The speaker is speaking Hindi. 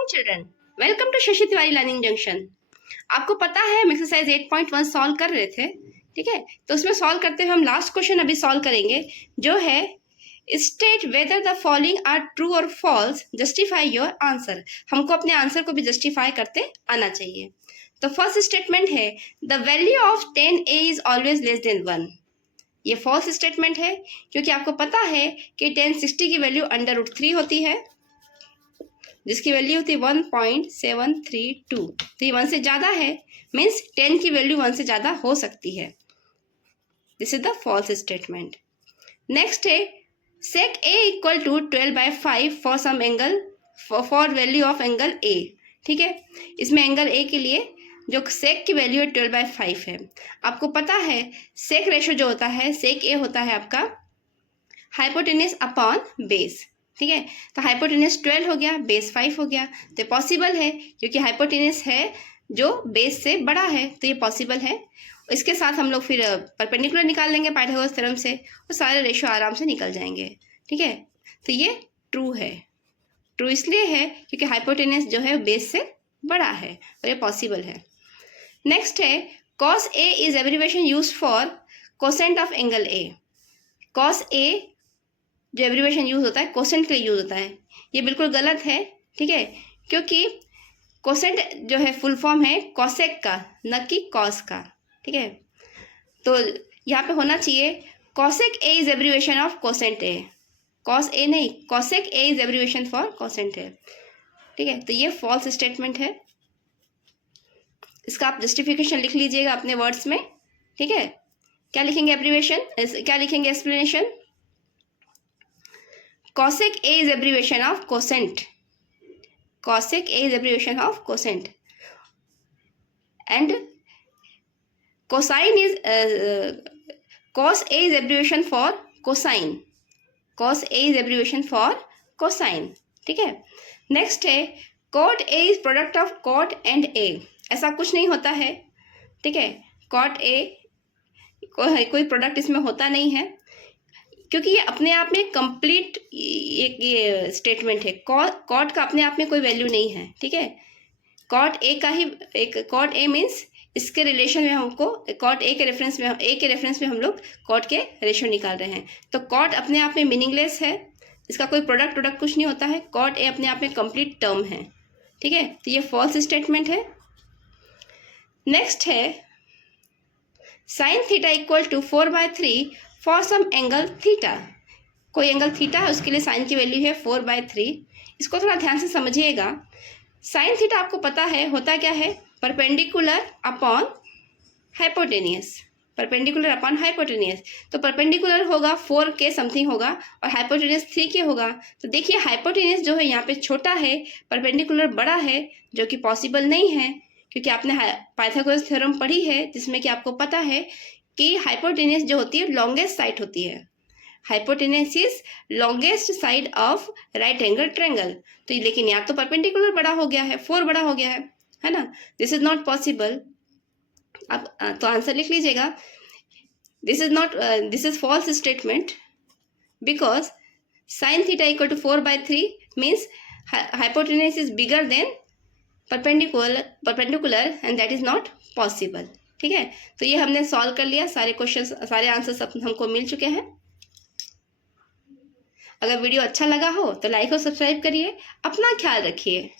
Morning children, welcome to Shashi Tiwari learning junction. आपको पता है हम एक्सरसाइज 8.1 सॉल्व कर रहे थे, ठीक है। तो उसमें सॉल्व करते हुए हम लास्ट क्वेश्चन अभी सॉल्व करेंगे, जो है state whether the following are true और फॉल्स, जस्टिफाई योर आंसर। हमको अपने आंसर को भी जस्टिफाई करते आना चाहिए। तो फर्स्ट स्टेटमेंट है the value of 10a is always less than 1। ये फॉल्स स्टेटमेंट है, क्योंकि आपको पता है कि 1060 की वैल्यू √3 होती है, जिसकी वैल्यू होती है 1.732। तो ये 1 से ज़्यादा है, मीन्स 10 की वैल्यू 1 से ज़्यादा हो सकती है। This is the false statement. Next है sec a equal to 12/5 for some angle for value of angle a। ठीक है, इसमें एंगल a के लिए जो sec की वैल्यू है 12/5 है। आपको पता है sec रेशो जो होता है, sec a होता है आपका हाइपोटेन्यूज अपॉन बेस। ठीक है, तो हाइपोटेन्यूज 12 हो गया, बेस 5 हो गया। तो पॉसिबल है, क्योंकि हाइपोटेन्यूज है जो बेस से बड़ा है, तो ये पॉसिबल है। इसके साथ हम लोग फिर परपेंडिकुलर निकाल लेंगे पाइथागोरस थ्योरम से, और सारे रेशो आराम से निकल जाएंगे। ठीक है, तो ये ट्रू है। ट्रू इसलिए है क्योंकि हाइपोटेन्यूज जो है बेस से बड़ा है, और ये पॉसिबल है। नेक्स्ट है cos a is abbreviation use for quotient of angle a। cos a जो एब्रिविएशन यूज होता है कोसेंट के लिए यूज होता है, ये बिल्कुल गलत है। ठीक है, क्योंकि कोसेंट जो है फुल फॉर्म है कॉसेक का, न कि कॉस का। ठीक है, तो यहाँ पे होना चाहिए cosec A is abbreviation of cosecant A, cos A नहीं, cosec A is abbreviation for cosecant A. ठीक है, तो ये फॉल्स स्टेटमेंट है। इसका आप जस्टिफिकेशन लिख लीजिएगा अपने वर्ड्स में। ठीक है, क्या लिखेंगे एब्रिविएशन, क्या लिखेंगे explanation. cosec a is abbreviation of cosent, cosec a is abbreviation of cosent, and cosine is cos a is abbreviation for cosine, cos a is abbreviation for cosine। ठीक है, नेक्स्ट है cot a is product of cot and a। ऐसा कुछ नहीं होता है। ठीक है, cot a कोई प्रोडक्ट इसमें होता नहीं है, क्योंकि ये अपने आप में कंप्लीट एक ये स्टेटमेंट है। कॉट का अपने आप में कोई वैल्यू नहीं है। ठीक है, कॉट ए का ही एक कॉट ए मीन्स इसके रिलेशन में हमको कॉट ए के रेफरेंस में हम लोग कॉट के रेशो निकाल रहे हैं। तो कॉट अपने आप में मीनिंगलेस है, इसका कोई प्रोडक्ट कुछ नहीं होता है। कॉट ए अपने आप में कंप्लीट टर्म है। ठीक है, तो ये फॉल्स स्टेटमेंट है। नेक्स्ट है sine theta equal to 4/3 for some angle theta. कोई एंगल थीटा है, उसके लिए साइन की वैल्यू है 4/3। इसको थोड़ा ध्यान से समझिएगा। साइन थीटा आपको पता है होता क्या है, perpendicular upon hypotenuse, perpendicular upon hypotenuse. तो परपेंडिकुलर होगा 4 के समथिंग होगा, और हाइपोटेनियस 3 के होगा। तो देखिए हाइपोटेनियस जो है यहाँ पे छोटा है, परपेंडिकुलर बड़ा है, जो कि पॉसिबल नहीं है, क्योंकि आपने पाइथागोरस थ्योरम पढ़ी है, जिसमें कि आपको पता है कि हाइपोटेनियस जो होती है लॉन्गेस्ट साइड होती है। Hypotenuse is longest side of right angle triangle. तो लेकिन या तो परपेंडिकुलर बड़ा हो गया है, 4 बड़ा हो गया है ना। This is not possible. अब तो आंसर लिख लीजिएगा, this is false statement, because sine theta equal to 4/3 means hypotenuse is bigger than perpendicular and that is not possible. ठीक है, तो ये हमने सॉल्व कर लिया। सारे क्वेश्चंस, सारे आंसर्स हमको मिल चुके हैं। अगर वीडियो अच्छा लगा हो तो लाइक और सब्सक्राइब करिए। अपना ख्याल रखिए।